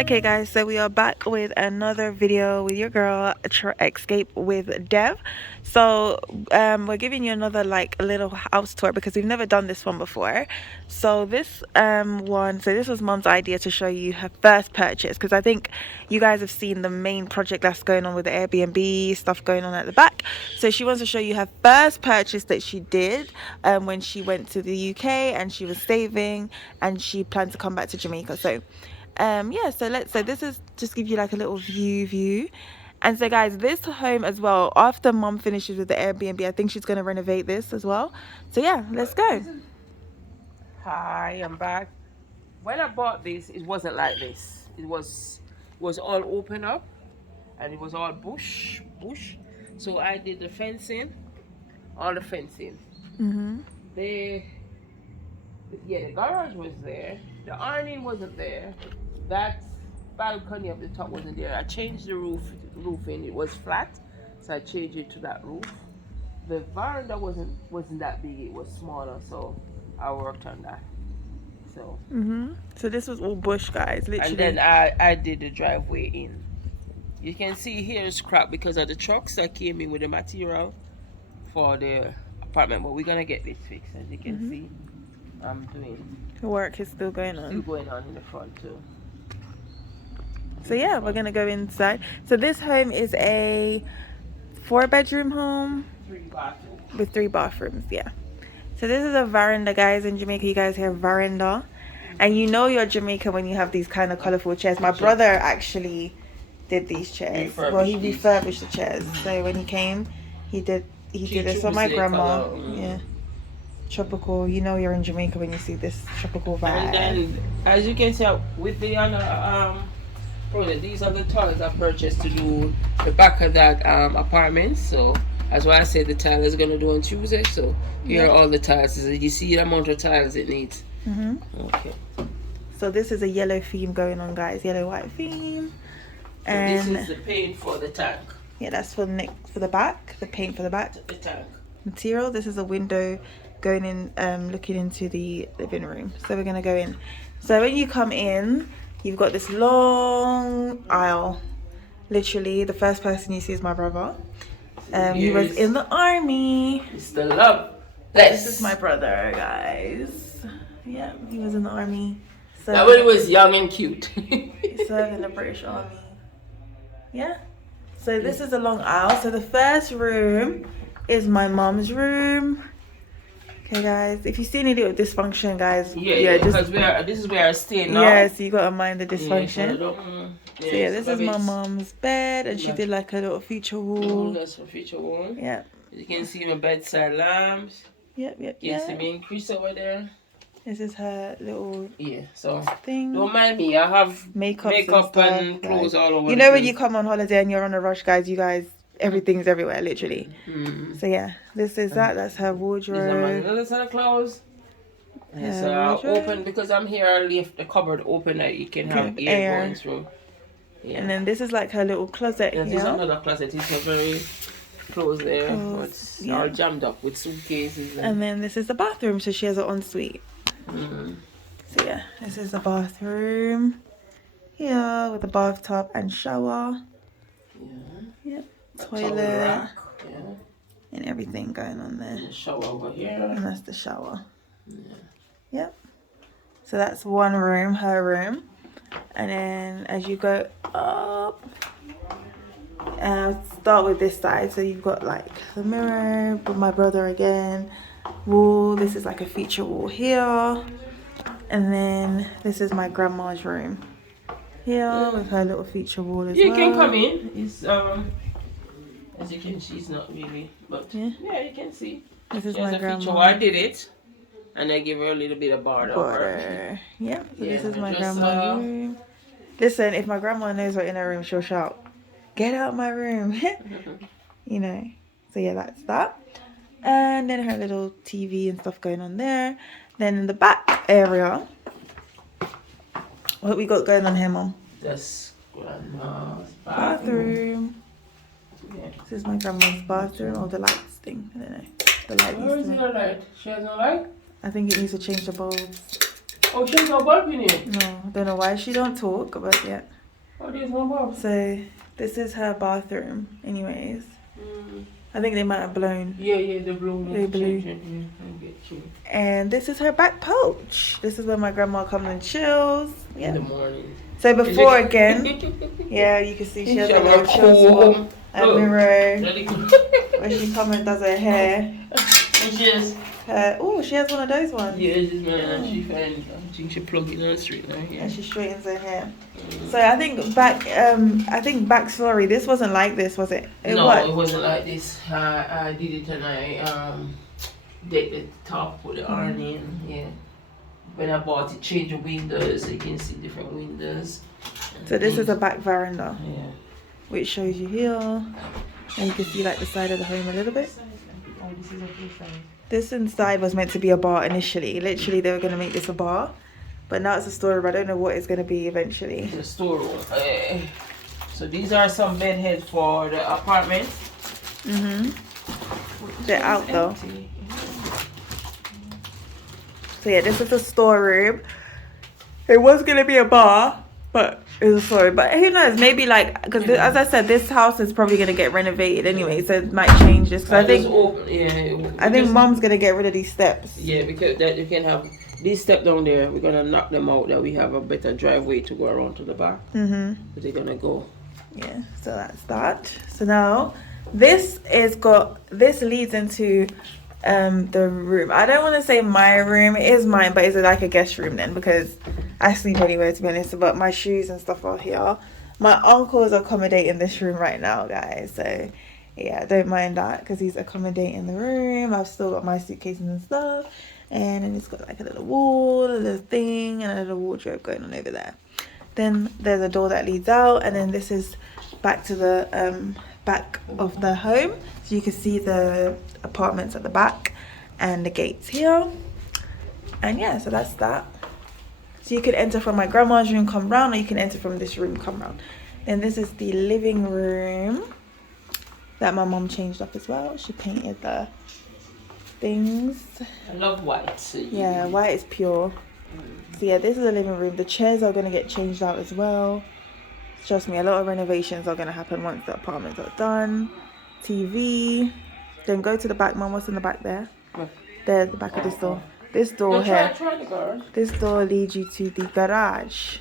Okay guys, so we are back with another video with your girl Escape with Dev. So we're giving you another like little house tour because we've never done this one before. So this this was mom's idea to show you her first purchase, because I think you guys have seen the main project that's going on with the Airbnb stuff going on at the back. So she wants to show you her first purchase that she did when she went to the UK and she was saving and she planned to come back to Jamaica. So yeah, so this is just give you like a little view. And so guys, this home as well, after mom finishes with the Airbnb, I think she's going to renovate this as well. So yeah, let's go. Hi, I'm back. When I bought this, it wasn't like this. It was all open up, and it was all bush. So I did the fencing, all the fencing. The the garage was there. The awning wasn't there. That balcony up the top wasn't there. I changed the roofing. It was flat, so I changed it to that roof. The veranda wasn't that big. It was smaller, so I worked on that. So So this was all bush, guys, literally. and then I did the driveway in. You can see here is crap because of the trucks that came in with the material for the apartment, but we're gonna get this fixed. As you can see, I'm doing The work is still going on. still going on in the front too. So yeah, we're gonna go inside. So this home is a 4-bedroom home 3 bathrooms. with 3 bathrooms. Yeah. So this is a veranda, guys. In Jamaica, you guys hear veranda, and you know you're Jamaica when you have these kind of colorful chairs. My brother actually did these chairs. Well, he refurbished the chairs. So when he came, he did this for my grandma. Yeah. Tropical. You know you're in Jamaica when you see this tropical vibe. And then, as you can see, with the other project, these are the tiles I purchased to do the back of that apartment. So that's why I said the tile is gonna do on Tuesday. So here are all the tiles. You see the amount of tiles it needs. Okay. So this is a yellow theme going on, guys. Yellow white theme. And this is the paint for the tank. Yeah, that's for the back. The paint for the back. The tank. Material. This is a window going in, looking into the living room. So we're gonna go in. So when you come in, you've got this long aisle. Literally, the first person you see is my brother. He was in the army. It's the love. This is my brother, guys. Yeah, he was in the army. So that when he was young and cute. he served in the British Army. Yeah. So this is a long aisle. So the first room is my mom's room. Okay, guys. If you see any little dysfunction, guys, because this is where I stay now. Yeah, so you gotta mind the dysfunction. So this is my mom's bed, and she did like a little feature wall. That's a feature wall. Yeah. You can see my bedside lamps. Yep. You can see me increase over there. This is her little so thing. Don't mind me. I have makeup and clothes all over. You know when you come on holiday and you're on a rush, guys. You guys, everything's everywhere, literally. So yeah, this is that. That's her wardrobe. These are my little set of clothes. It's open because I'm here. I left the cupboard open that you can have air going through. Yeah. And then this is like her little closet. Yeah, this is another closet. It's a very close there. It's all jammed up with suitcases. And then this is the bathroom. So she has an ensuite. So yeah, this is the bathroom here with a bathtub and shower. Yep. Toilet. And everything going on there. The shower over here. And that's the shower. Yep. So that's one room, her room. And then as you go up, start with this side. So you've got like the mirror with my brother again. Wall. This is like a feature wall here. And then this is my grandma's room here with her little feature wall as well. You can come in. It's as you can see, it's not really, but yeah, you can see. This is my grandma. I did it, and I give her a little bit of border. Yeah. So this is my grandma's room. Listen, if my grandma knows we're in her room, she'll shout, "Get out of my room!" You know. So yeah, that's that. And then her little TV and stuff going on there. Then in the back area, what we got going on here, Mom? This grandma's bathroom. Yeah. This is my grandma's bathroom. Or the lights thing. I don't know. The light. Where is the light? She has no light? I think it needs to change the bulbs. Oh, she has no bulb in here. No, I don't know why she don't talk, but yeah. Oh, there's no bulb. So this is her bathroom, anyways. Mm. I think they might have blown. Yeah, the blue. They blew. Yeah, I get you. And this is her back porch. This is where my grandma comes and chills. Yeah. In the morning. So before again, yeah, you can see she has a little chill spot, a mirror, where she comes and does her hair. And she has. Oh, she has one of those ones. Yeah, she's man. She find. I think she plug in her street now. Yeah. And she straightens her hair. So I think backstory. This wasn't like this, was it? No, it wasn't like this. I did it and I did the top with the iron in. Yeah. When I bought it, changed the windows. So you can see different windows. So this is a back veranda. Yeah. Which shows you here, and you can see like the side of the home a little bit. Oh, this is a full size. This inside was meant to be a bar initially. Literally, they were going to make this a bar. But now it's a storeroom. I don't know what it's going to be eventually. It's a storeroom. So these are some bed heads for the apartment. They're out though. So yeah, this is a storeroom. It was going to be a bar, but it's a storeroom. But who knows? Maybe like, because as I said, this house is probably going to get renovated anyway. So it might change this. Because I think mom's going to get rid of these steps. Yeah, because that you can have these steps down there. We're going to knock them out. That we have a better driveway to go around to the back. But they're going to go. Yeah, so that's that. So now this leads into the room. I don't want to say my room. It is mine, but it's like a guest room then, because I sleep anywhere, to be honest. But my shoes and stuff are here. My uncle's accommodating this room right now, guys. So yeah, don't mind that, because he's accommodating the room. I've still got my suitcases and stuff, and then it's got like a little wall, a little thing, and a little wardrobe going on over there. Then there's a door that leads out, and then this is back to the back of the home, so you can see the apartments at the back and the gates here. And yeah, so that's that. So you can enter from my grandma's room, come round, or you can enter from this room, come round. And this is the living room that my mom changed up as well. She painted the things. I love white. Yeah, white is pure. So yeah, this is the living room. The chairs are going to get changed out as well. Trust me, a lot of renovations are going to happen once the apartments are done. TV. Then go to the back, Mom. What's in the back there? There, the back of this door. This door here. This door leads you to the garage.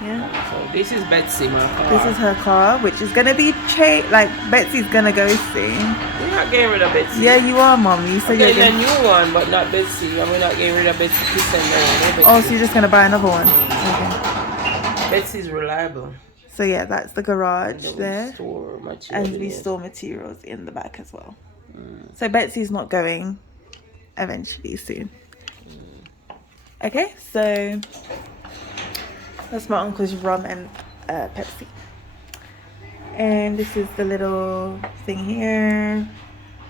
Yeah. So this is Betsy, my car. This is her car, which is going to be like Betsy's going to go soon. We're not getting rid of Betsy. Yeah, you are, Mom. You said you're getting a new one, but not Betsy. And we're not getting rid of Betsy. Oh, so you're just going to buy another one? Okay. Betsy's reliable. So yeah, that's the garage there. And we store materials in the back as well. So Betsy's not going eventually soon. Okay, so that's my uncle's rum and Pepsi. And this is the little thing here.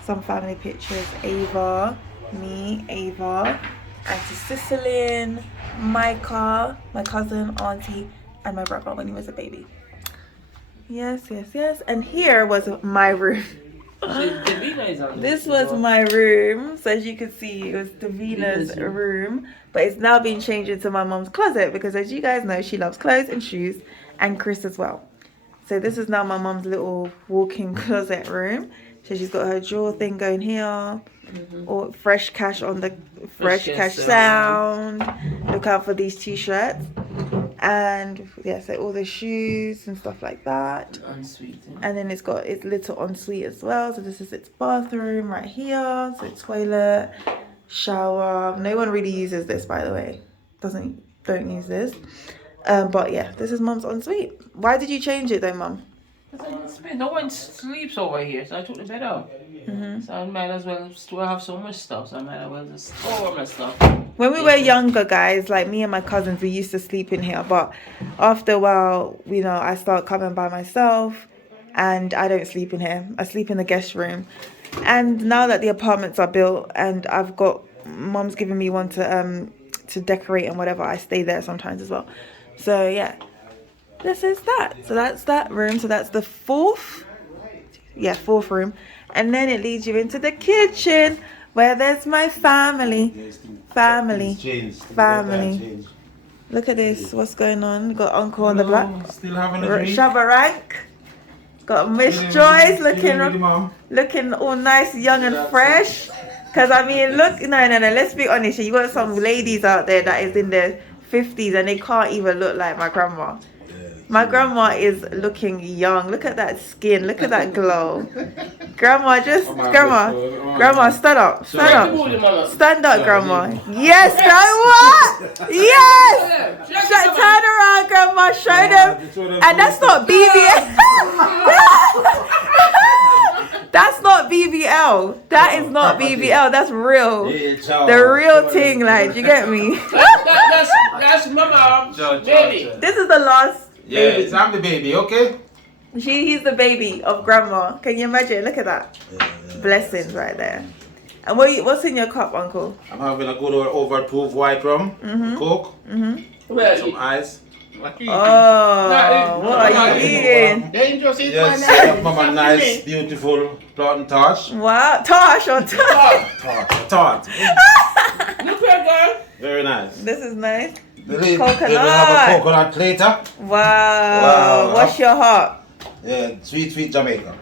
Some family pictures. Ava, me, Ava, Auntie Cicilline, Micah, my cousin, auntie, and my brother when he was a baby. Yes. And here was my room. This was my room. So as you can see, it was Davina's room. But it's now been changed into my mom's closet, because as you guys know, she loves clothes and shoes, and Chris as well. So this is now my mom's little walk-in closet room. So she's got her drawer thing going here. Or fresh cash on the fresh cash sound. Look out for these t-shirts. And yeah, so all the shoes and stuff like that. Ensuite. And then it's got its little ensuite as well. So this is its bathroom right here. So toilet, shower. No one really uses this, by the way. Don't use this. But yeah, this is Mom's ensuite. Why did you change it though, Mom? No one sleeps over here, so I took the bed out. So I might as well still have so much stuff, so I might as well just store my stuff. When we were younger, guys, like me and my cousins, we used to sleep in here. But after a while, you know, I start coming by myself, and I don't sleep in here. I sleep in the guest room. And now that the apartments are built, and I've got Mom's giving me one to decorate and whatever, I stay there sometimes as well. So yeah, this is that. So that's that room. So that's the fourth room. And then it leads you into the kitchen. Where there's my family. Yes, Family. things change. Family. Change. Look at this. What's going on? Got Uncle on the black. Still having a drink. Shabba rank. Got Miss Chilling Joyce with the looking mom. looking all nice, young and fresh. Cause I mean, look, no. Let's be honest. You got some ladies out there that is in their 50s and they can't even look like my grandma. My grandma is looking young. Look at that skin. Look at that glow. Grandma, grandma, stand up. Stand up. Stand up, grandma. Yes, grandma. Yes. Turn around, grandma. Show them. And that's not BBL. That's not BBL. That is not BBL. That's real. The real thing, like, you get me? That's my mom's baby. This is the last baby. Yes, I'm the baby, okay? He's the baby of grandma. Can you imagine? Look at that. Blessings right there. And what's in your cup, Uncle? I'm having a good overproof white rum, Coke, some ice. Oh, what are you eating? Yes, mama, nice, beautiful plantain torch. Wow, Tosh or Tart. Very nice. This is nice. They Coconut. will have a coconut later. Wow. What's your heart? Yeah, sweet Jamaica.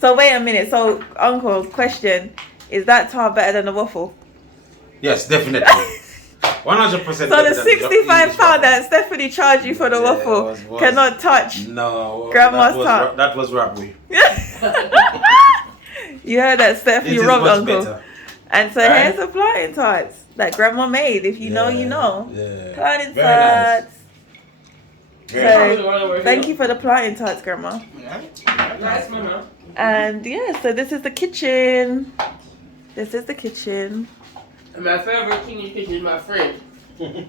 So wait a minute. So Uncle, question: is that tart better than the waffle? Yes, definitely. 100%. So the £65 that Stephanie charged you for the waffle cannot touch. No, grandma's tart. That was robbery. You heard that, Steph? You robbed Uncle. Better. And so here's the plantain tarts that grandma made. If you know, you know. Yeah. Plantain Very tarts. Nice. So thank you for the plantain tarts, grandma. Nice, mama. And yeah, so this is the kitchen. This is the kitchen. And my favorite thing in the kitchen is my fridge.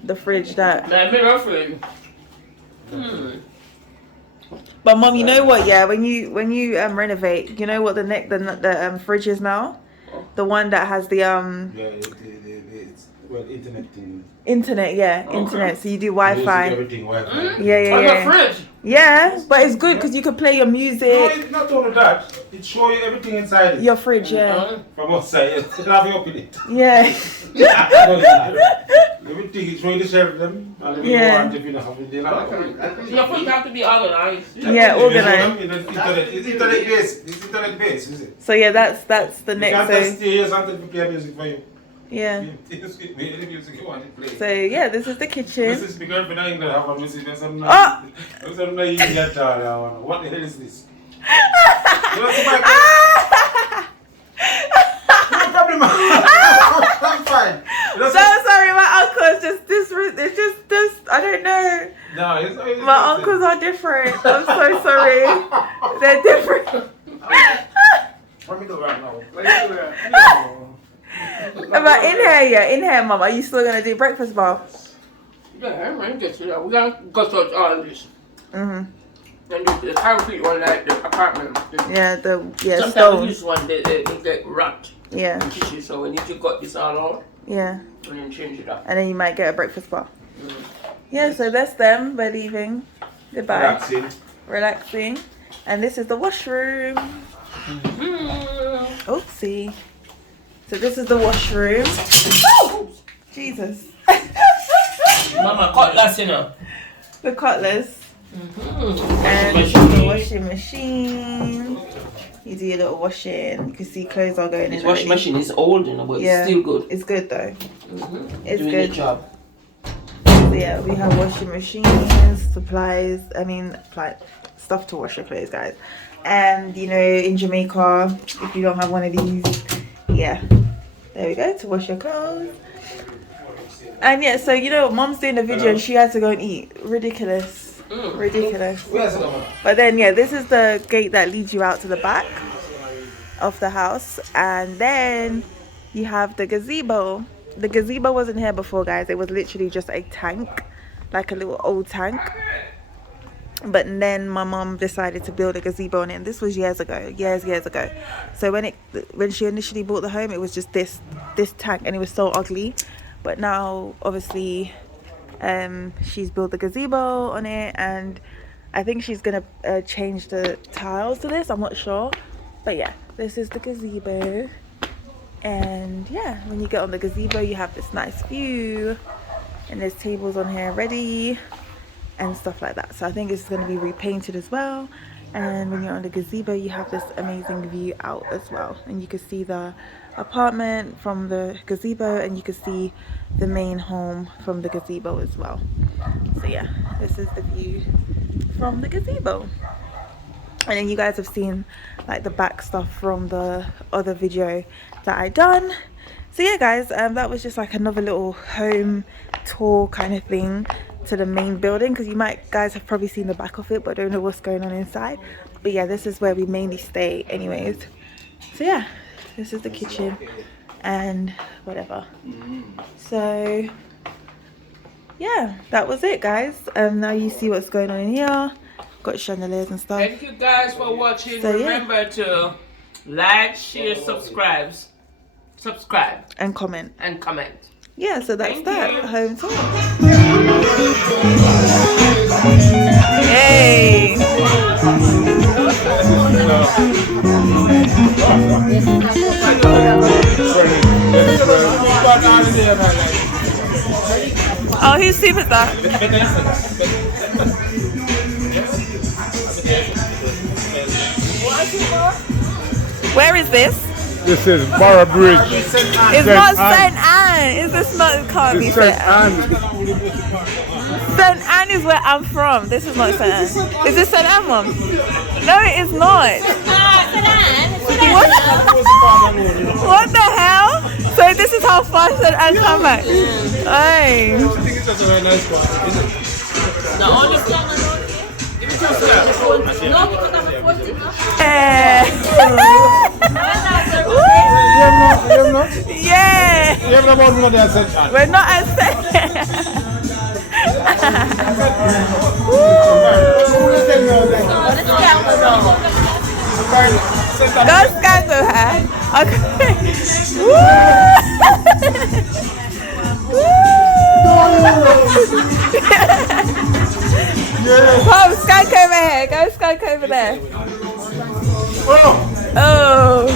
The fridge that. My mirror fridge. But mom, you know what? Yeah, when you renovate, you know what the fridge is now? The one that has the Yeah, it's internet thing. internet, yeah, Okay. internet. So you do Wi-Fi. Music, everything Wi-Fi. Yeah. My fridge. Yeah, but it's good because you can play your No, music. it's not only that. It shows you everything inside it. Your fridge, yeah. From outside, you have you open it. Yeah. Everything is showing the shelf them. And if Yeah. you want, if you don't have it, they don't have it. Your fridge have to be organized. Yeah, organized. It's internet based. It's internet based, is it? So yeah, that's the You next. can't So just stay here until you play music for you. yeah. Any music you want to play. So yeah, this is the kitchen. This is because we're not going to have a music. There's some Oh! some naive at all. What the hell is this? You want to buy no problem. I'm fine. So sorry, my uncles it's just I don't know. No, it's My uncles are different. I'm so sorry. They're different. Let me do right now. But in here, mom, are you still gonna do breakfast bar? Yeah, I'm going to get to that. We're going to go through all this. Mhm. And the concrete one, like the apartment. Yeah, Sometimes stone. this one, they get rot. Yeah, The kitchen, so we need to cut this all out yeah. and then change it up. And then you might get a breakfast bar. Yeah, so that's them. We're leaving. Goodbye. Relaxing. Relaxing. And this is the washroom. Oopsie. So this is the washroom. Oh! Jesus. Mama, cutlass, you know. The cutlass. Mm-hmm. And the washing machine. You do your little washing. You can see clothes are going This in. washing machine is old, you know, but Yeah. it's still good. It's good though. It's Doing good. the job. So yeah, we have washing machines, supplies. Stuff to wash your clothes, guys. And you know, in Jamaica, if you don't have one of these, yeah, there we go, to wash your clothes. And yeah, so you know, mom's doing a video and she had to go and eat. Ridiculous. Ridiculous. But then yeah, this is the gate that leads you out to the back of the house, and then you have the gazebo. The gazebo wasn't here before, guys. It was literally just a tank, like a little old tank. But then my mom decided to build a gazebo on it, and this was years ago. So when she initially bought the home, it was just this tank, and it was so ugly. But now obviously she's built the gazebo on it, and I think she's gonna change the tiles to this. I'm not sure, but yeah, this is the gazebo. And yeah, when you get on the gazebo, you have this nice view, and there's tables on here ready and stuff like that. So I think it's going to be repainted as well. And when you're on the gazebo, you have this amazing view out as well, and you can see the apartment from the gazebo, and you can see the main home from the gazebo as well. So yeah, this is the view from the gazebo. And then you guys have seen like the back stuff from the other video that I done. So yeah guys, that was just like another little home tour kind of thing to the main building, because you guys have probably seen the back of it but don't know what's going on inside. But yeah, this is where we mainly stay anyways. So yeah, this is the kitchen and whatever. So yeah, that was it guys. Now you see what's going on in here. Got chandeliers and stuff. Thank you guys for watching. So, remember to like, share, subscribe and comment. Yeah, so that's that home tour. Hey. Oh, whose soup is that? Where is this? This is Barra Bridge. It's not St. Anne. Is this not? It can't be St. Anne. St. Anne is where I'm from. This is not St. Anne. Is this St. Anne, Mom? No, it is not. What the hell? So this is how far St. Anne come back. Hey. Yeah. We're not at St. Don't scandal her. Okay. Come, skank over here. Go skank over there. Oh.